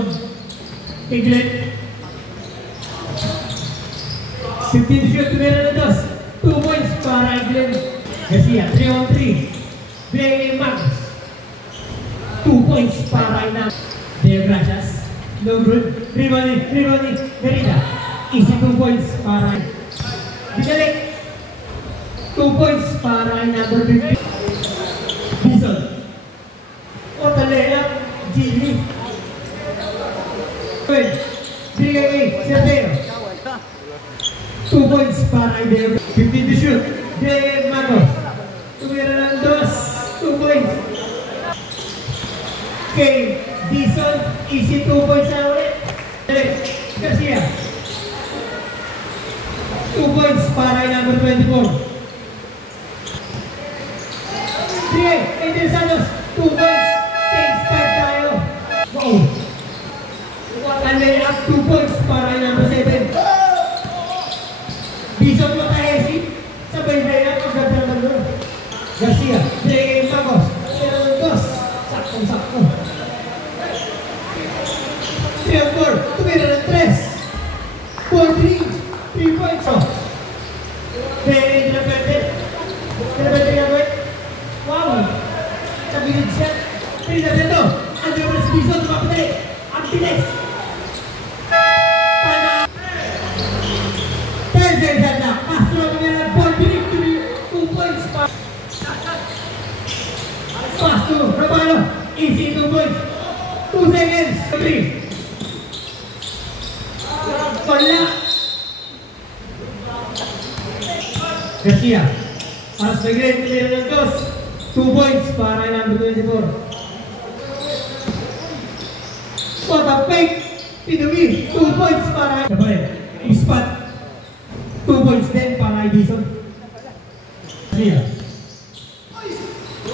Tagalog. Piglet. 15 to shoot. Tumira na dos. 2 points para Glenn Garcia. 3-on-3. Bray Max. 2 points para Inam. Deo Gracias. No good. Rebounding. Merida. Easy 2 points para Binalik. 2 points para number 50. Bison. What a layup. Gili. Bigay Sertero. 2 points para Deo. 15 to shoot. Deo Marcos. Tumira ng dos. 2 points. Okay. Bison. Easy 2 points na ulit. Garcia. 2 points para number 24. 3-8. Angel Santos. 2 points. Takes 5 tayo. Wow. What a layup. 2 points para number 7. Bison Matahesi. Sabay layup. Ang ganda naman doon. Garcia. Bray Magos. Pero ng dos. Saktong-sakto. 3-4. Tumira ng 3. 4-3 points. Very independent. Independent nga boy. Wow. Nabilid siya. Pinagdito. Andyo mo na si Bison. Tumapatay. Ang bilis. Tama. 10 seconds na. Castro tumira ng 4-3. 2 points pa. Castro. Rabalo. Easy 2 points. 2 seconds. 3. Wala. Garcia. Para sa Green, clear ng dos. 2 points para number 24. What a fake. Pinuwi. 2 points para Sabay. Ispat. 2 points din para Bison. Garcia.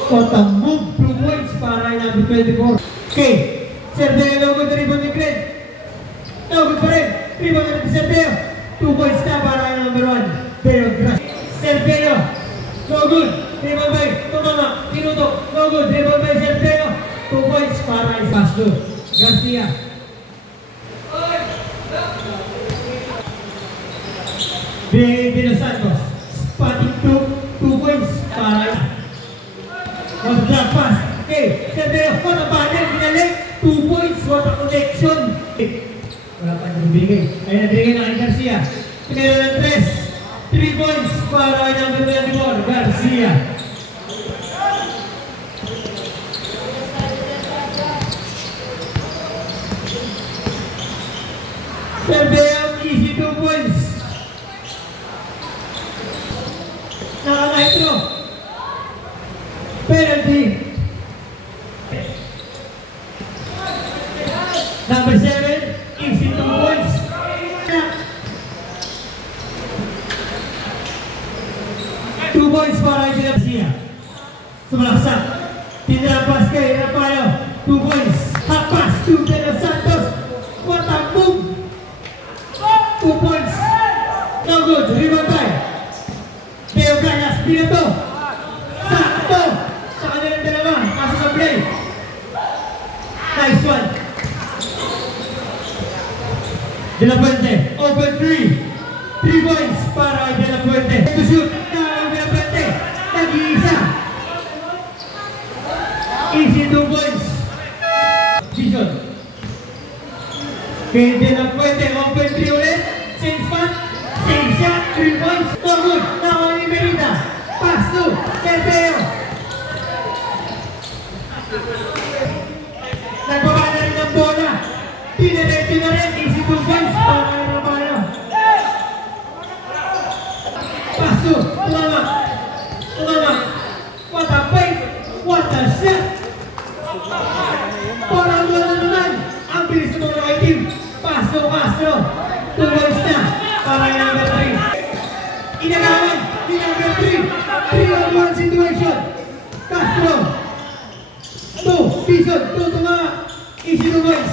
What a move. 2 points para number 24. Okay. Sergio no good rebound ni Green. No good pa rin. Rebound ni Sergio. 2 points na para number 1. Deo Gracias. Sergio. No good. Rebound by Tumama. Minuto. No good. Rebound by Sergio. 2 points para Castro. Garcia. De Los Santos. Spotting 2 points para drop pass. Okay. Sergio. What a banner. Binalik. 2 points. What a connection. Wala pa nang bigay. Ayun na bigay na kay Garcia. Pinero ng 3 points para number 24, Garcia. Sergio, easy 2 points. Naka-nitro. Penalty. Number 7, easy 2 points. 2 points para Garcia. Sumalaksak. Tinrapas kay Rapayo. 2 points. Half pass to De Los Santos. What a move. 2 points. No good. Rebound by Deo Gracias. Binato. Sakto. Sa kanilang dalawa. Kaso sa play. Nice one. De La Fuente. Open 3. 3 points para De La Fuente. To shoot. Nag-iisa. Easy 2 points. Bison. Kay De La Fuente. Open 3 ulit. Same spot. Same shot. 3 points. No good. Now ni Merida. Pass to Sergio. Nagbaba na rin ang bola. Pinareto na rin. Easy 2 points para Rapayo. Pass to Tumama. What a fake! What a shot! Parang wala naman! Ang bilis ng mga team! Paso Castro! 2 points na para number 3. Inagawan ni number 3. 3-on-1 situation. Castro. 2. Bison. 2 Tumama. Easy 2 points.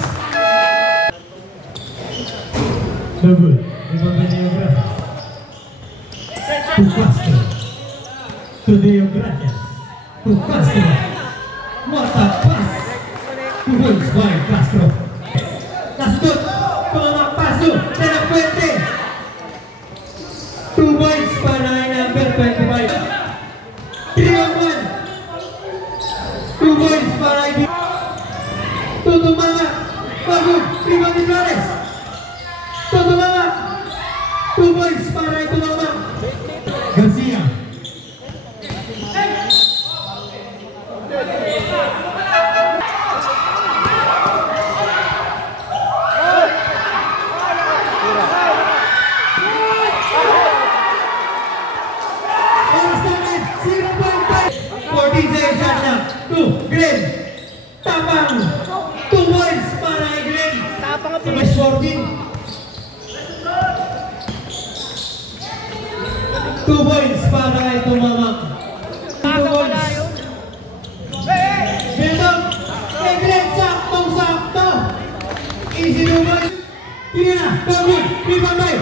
So good. Ibang Deo Gracias. To Castro. To Deo Gracias. To Castro. What a pass. 2 points by Castro. Pagod, rebound ni Flores. Tumama. 2 points para ito Mama. Garcia. Glenn, tapang 2 points para kay Glenn. Sabay 14. 2 points para kay Tumamang. 2 points. Glenn, kay Glenn, saktong-sakto. Easy 2 points. Hindi na, Pagod, rebound by